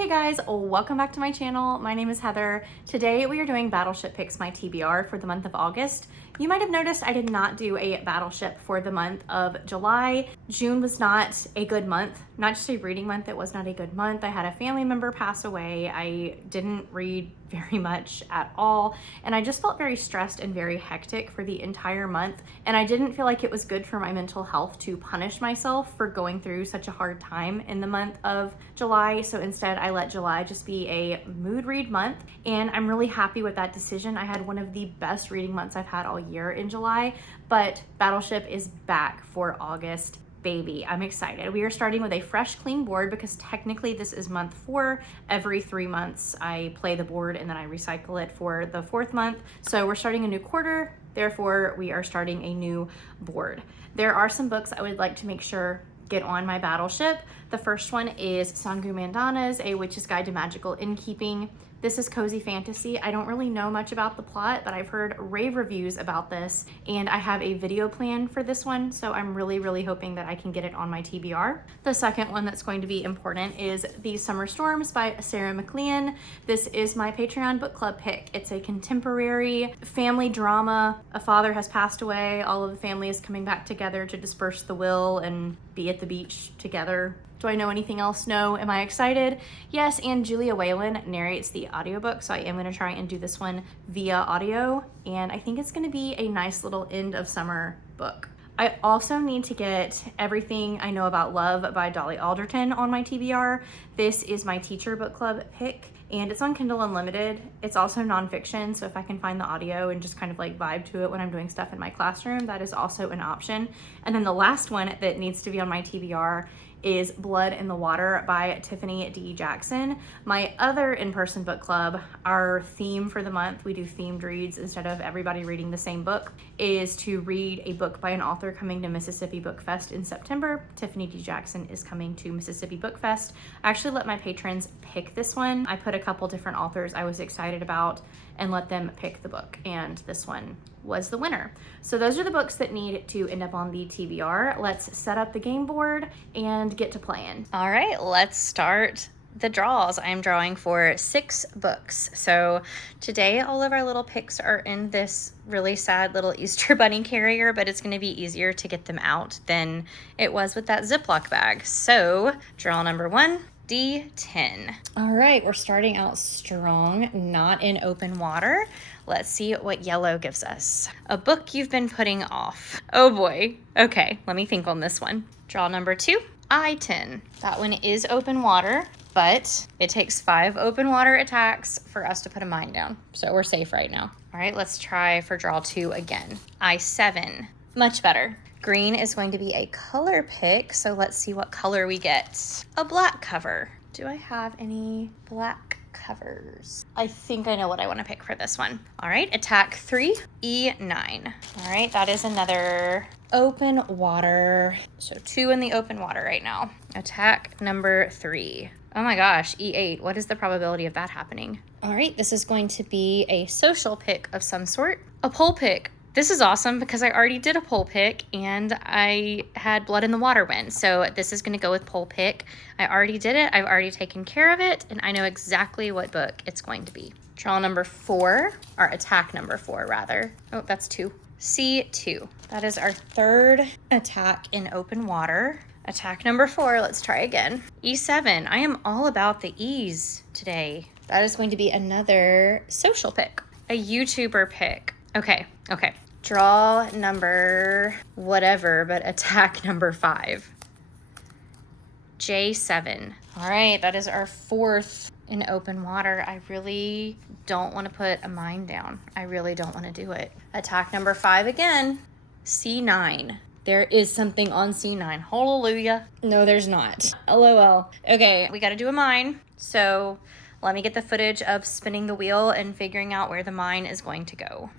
Hey guys, welcome back to my channel. My name is Heather. Today we are doing Battleship Picks My TBR for the month of August. You might have noticed I did not do a Battleship for the month of July. June was not a good month, not just a reading month, it was not a good month. I had a family member pass away. I didn't read very much at all, and I just felt very stressed and very hectic for the entire month, and I didn't feel like it was good for my mental health to punish myself for going through such a hard time in the month of July. So instead I let July just be a mood read month, and I'm really happy with that decision. I had one of the best reading months I've had all year in July, but Battleship is back for August. Baby, I'm excited. We are starting with a fresh, clean board because technically this is month 4. Every 3 months I play the board and then I recycle it for the 4th month. So we're starting a new quarter, therefore we are starting a new board. There are some books I would like to make sure get on my Battleship. The first one is Sangu Mandana's A Witch's Guide to Magical Innkeeping. This is cozy fantasy. I don't really know much about the plot, but I've heard rave reviews about this, and I have a video plan for this one, so I'm really hoping that I can get it on my TBR. The second one that's going to be important is These Summer Storms by Sarah McLean. This is my Patreon book club pick. It's a contemporary family drama. A father has passed away. All of the family is coming back together to disperse the will and be at the beach together. Do I know anything else? No. Am I excited? Yes, and Julia Whalen narrates the audiobook, so I am going to try and do this one via audio, and I think it's going to be a nice little end of summer book. I also need to get Everything I Know About Love by Dolly Alderton on my TBR. This is my teacher book club pick, and it's on Kindle Unlimited. It's also nonfiction, so if I can find the audio and just kind of like vibe to it when I'm doing stuff in my classroom, that is also an option. And then the last one that needs to be on my TBR is Blood in the Water by Tiffany D. Jackson. My other in-person book club, our theme for the month, we do themed reads instead of everybody reading the same book, is to read a book by an author coming to Mississippi Book Fest in September. Tiffany D. Jackson is coming to Mississippi Book Fest. I actually let my patrons pick this one. I put a couple different authors I was excited about and let them pick the book, and this one was the winner. So those are the books that need to end up on the TBR. Let's set up the game board and get to playing. All right, let's start the draws. I am drawing for 6 books. So today all of our little picks are in this really sad little Easter bunny carrier, but it's going to be easier to get them out than it was with that Ziploc bag. So draw number 1. D10. All right, we're starting out strong, not in open water. Let's see what yellow gives us. A book you've been putting off. Oh boy. Okay, let me think on this one. Draw number 2, I-10. That one is open water, but it takes 5 open water attacks for us to put a mine down. So we're safe right now. All right, let's try for draw 2 again. I-7. Much better. Green is going to be a color pick, so let's see what color we get. A black cover. Do I have any black covers? I think I know what I want to pick for this one. All right, attack 3, E9. All right, that is another open water. So 2 in the open water right now. Attack number 3. Oh my gosh, E8. What is the probability of that happening? All right, this is going to be a social pick of some sort. A pole pick. This is awesome because I already did a pole pick and I had Blood in the Water win. So this is going to go with pole pick. I already did it. I've already taken care of it, and I know exactly what book it's going to be. Draw number 4, or attack number 4 rather. Oh, that's 2. C2. That is our 3rd attack in open water. Attack number 4, let's try again. E7. I am all about the E's today. That is going to be another social pick. A YouTuber pick. Okay. Draw number whatever, but attack number 5. J7. All right, that is our 4th in open water. I really don't want to put a mine down. I really don't want to do it. Attack number 5 again. C9. There is something on C9. Hallelujah. No, there's not. LOL. Okay, we got to do a mine. So let me get the footage of spinning the wheel and figuring out where the mine is going to go.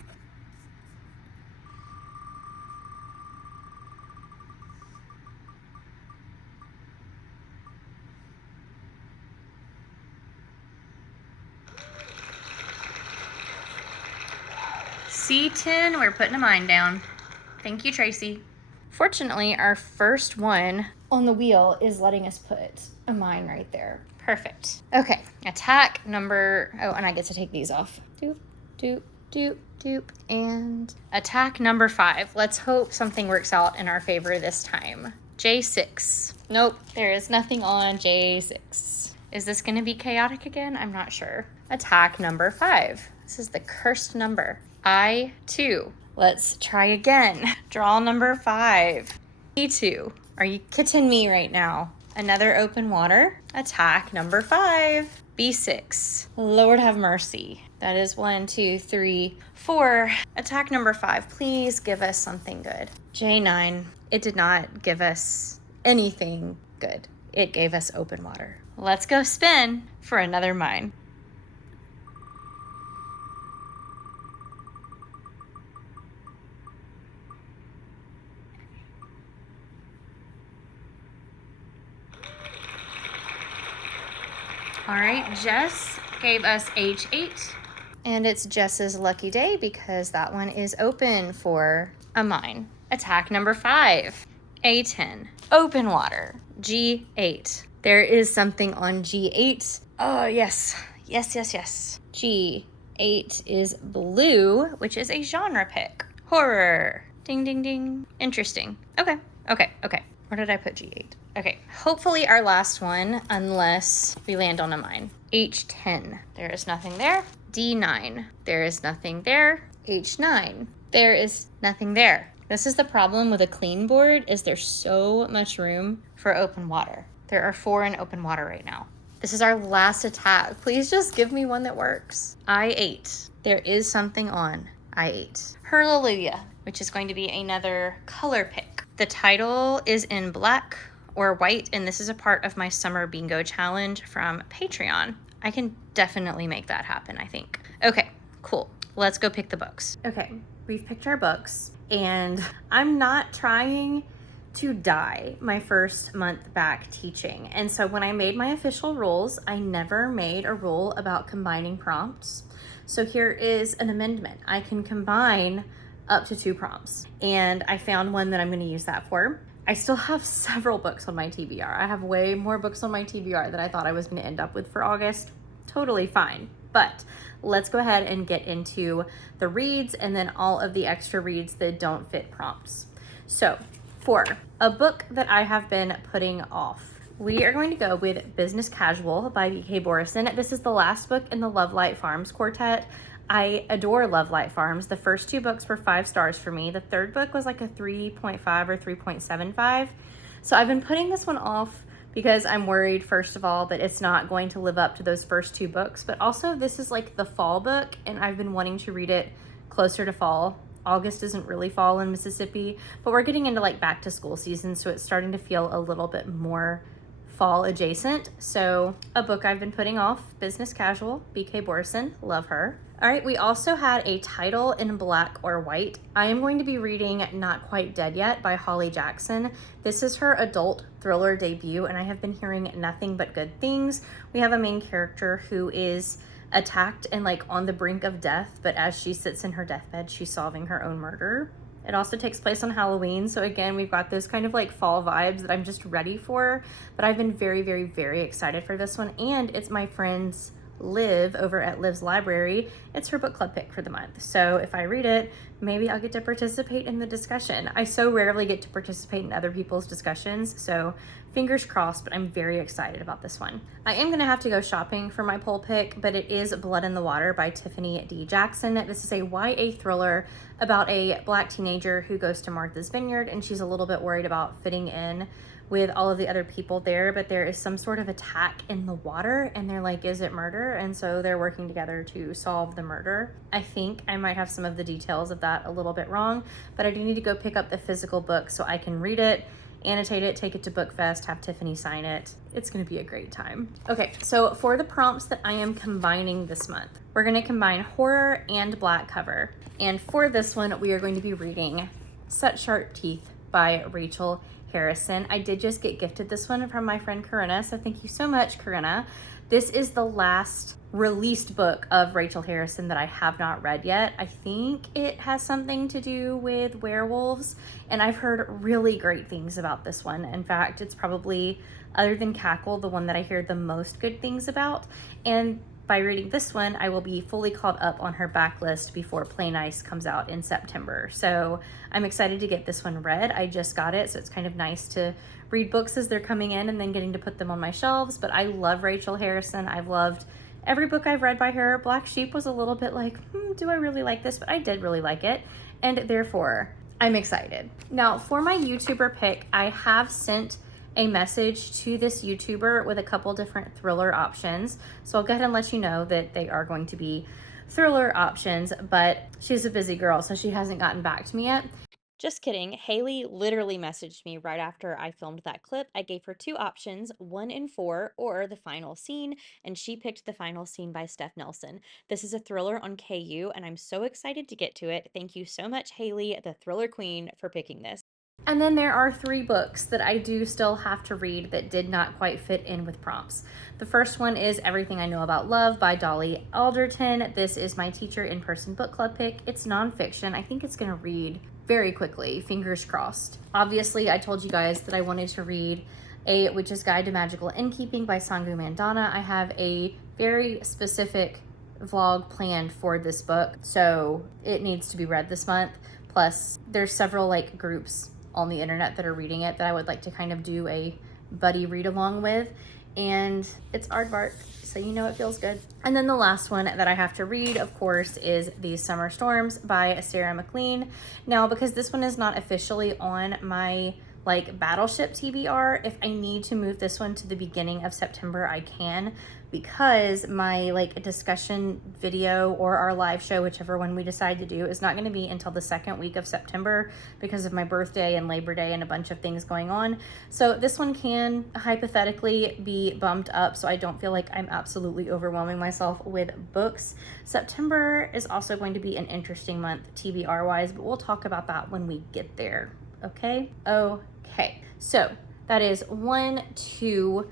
C10, we're putting a mine down. Thank you, Tracy. Fortunately, our first one on the wheel is letting us put a mine right there. Perfect. Okay, attack number, oh, and I get to take these off. Doop, doop, doop, doop, and attack number 5. Let's hope something works out in our favor this time. J6. Nope, there is nothing on J6. Is this gonna be chaotic again? I'm not sure. Attack number 5. This is the cursed number. I2. Let's try again. Draw number 5. E2. Are you kidding me right now? Another open water. Attack number 5. B6. Lord have mercy. That is 1, 2, 3, 4. Attack number 5. Please give us something good. J9. It did not give us anything good. It gave us open water. Let's go spin for another mine. All right, Jess gave us H8, and it's Jess's lucky day because that one is open for a mine. Attack number 5, A10, open water, G8. There is something on G8. Oh, yes, yes, yes, yes. G8 is blue, which is a genre pick. Horror, ding, ding, ding. Interesting. Okay, okay, okay. Where did I put G8? Okay, hopefully our last one, unless we land on a mine. H10, there is nothing there. D9, there is nothing there. H9, there is nothing there. This is the problem with a clean board, is there's so much room for open water. There are 4 in open water right now. This is our last attack. Please just give me one that works. I8, there is something on I8. Hallelujah, which is going to be another color pick. The title is in black or white, and this is a part of my summer bingo challenge from Patreon. I can definitely make that happen, I think. Okay, cool. Let's go pick the books. Okay, we've picked our books, and I'm not trying to die my first month back teaching. And so when I made my official rules, I never made a rule about combining prompts. So here is an amendment. I can combine up to 2 prompts, and I found one that I'm going to use that for. I still have several books on my TBR. I have way more books on my TBR than I thought I was going to end up with for August. Totally fine. But let's go ahead and get into the reads and then all of the extra reads that don't fit prompts. So for a book that I have been putting off, we are going to go with Business Casual by B.K. Borison. This is the last book in the Love Light Farms quartet. I adore Love Light Farms. The first 2 books were 5 stars for me. The third book was like a 3.5 or 3.75. So I've been putting this one off because I'm worried, first of all, that it's not going to live up to those first 2 books, but also this is like the fall book, and I've been wanting to read it closer to fall. August isn't really fall in Mississippi, but we're getting into like back to school season, so it's starting to feel a little bit more fall adjacent. So a book I've been putting off, Business Casual, B.K. Borison, love her. All right, we also had a title in black or white. I am going to be reading Not Quite Dead Yet by Holly Jackson. This is her adult thriller debut, and I have been hearing nothing but good things. We have a main character who is attacked and like on the brink of death, but as she sits in her deathbed, she's solving her own murder. It also takes place on Halloween, so again, we've got those kind of like fall vibes that I'm just ready for, but I've been very, very, very excited for this one, and it's my friend's Liv over at Liv's Library. It's her book club pick for the month. So if I read it, maybe I'll get to participate in the discussion. I so rarely get to participate in other people's discussions, so fingers crossed, but I'm very excited about this one. I am gonna have to go shopping for my poll pick, but it is Blood in the Water by Tiffany D. Jackson. This is a YA thriller about a Black teenager who goes to Martha's Vineyard, and she's a little bit worried about fitting in with all of the other people there, but there is some sort of attack in the water, and they're like, is it murder? And so they're working together to solve the murder. I think I might have some of the details of that a little bit wrong, but I do need to go pick up the physical book so I can read it, annotate it, take it to BookFest, have Tiffany sign it. It's gonna be a great time. Okay, so for the prompts that I am combining this month, we're gonna combine horror and black cover. And for this one, we are going to be reading Such Sharp Teeth by Rachel Harrison. I did just get gifted this one from my friend Corinna, so thank you so much, Corinna. This is the last released book of Rachel Harrison that I have not read yet. I think it has something to do with werewolves, and I've heard really great things about this one. In fact, it's probably, other than Cackle, the one that I hear the most good things about. And by reading this one, I will be fully caught up on her backlist before Play Nice comes out in September. So I'm excited to get this one read. I just got it, so it's kind of nice to read books as they're coming in and then getting to put them on my shelves. But I love Rachel Harrison. I've loved every book I've read by her. Black Sheep was a little bit like, do I really like this? But I did really like it, and therefore I'm excited. Now for my YouTuber pick, I have sent a message to this YouTuber with a couple different thriller options. So I'll go ahead and let you know that they are going to be thriller options, but she's a busy girl, so she hasn't gotten back to me yet. Just kidding. Haley literally messaged me right after I filmed that clip. I gave her two options, 1 and 4 or The Final Scene, and she picked The Final Scene by Steph Nelson. This is a thriller on KU, and I'm so excited to get to it. Thank you so much, Haley, the thriller queen, for picking this. And then there are 3 books that I do still have to read that did not quite fit in with prompts. The first one is Everything I Know About Love by Dolly Alderton. This is my teacher in-person book club pick. It's nonfiction. I think it's gonna read very quickly, fingers crossed. Obviously, I told you guys that I wanted to read A Witch's Guide to Magical Innkeeping by Sangu Mandana. I have a very specific vlog planned for this book, so it needs to be read this month. Plus, there's several like groups on the internet that are reading it that I would like to kind of do a buddy read along with, and it's aardvark, so you know it feels good. And then the last one that I have to read, of course, is These Summer Storms by Sarah McLean. Now, because this one is not officially on my like Battleship TBR, if I need to move this one to the beginning of September, I can, because my like discussion video or our live show, whichever one we decide to do, is not going to be until the second week of September because of my birthday and Labor Day and a bunch of things going on. So this one can hypothetically be bumped up so I don't feel like I'm absolutely overwhelming myself with books. September is also going to be an interesting month TBR wise, but we'll talk about that when we get there. Okay, so that is 1, 2,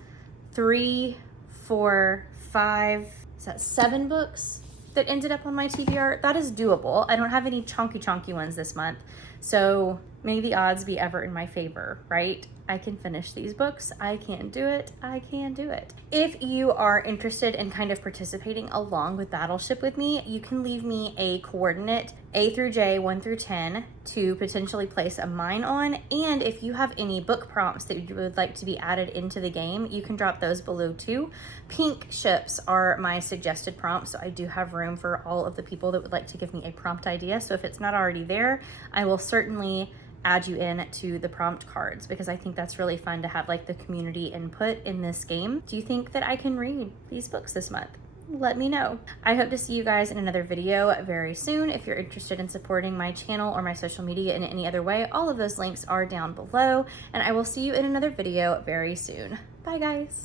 3, 4, 5, is that 7 books that ended up on my TBR? That is doable. I don't have any chonky ones this month, so may the odds be ever in my favor, right? I can finish these books. I can do it. I can do it. If you are interested in kind of participating along with Battleship with me, you can leave me a coordinate A through J, 1 through 10, to potentially place a mine on. And if you have any book prompts that you would like to be added into the game, you can drop those below too. Pink ships are my suggested prompts, so I do have room for all of the people that would like to give me a prompt idea. So if it's not already there, I will certainly add you in to the prompt cards, because I think that's really fun to have like the community input in this game. Do you think that I can read these books this month? Let me know. I hope to see you guys in another video very soon. If you're interested in supporting my channel or my social media in any other way, all of those links are down below, and I will see you in another video very soon. Bye guys.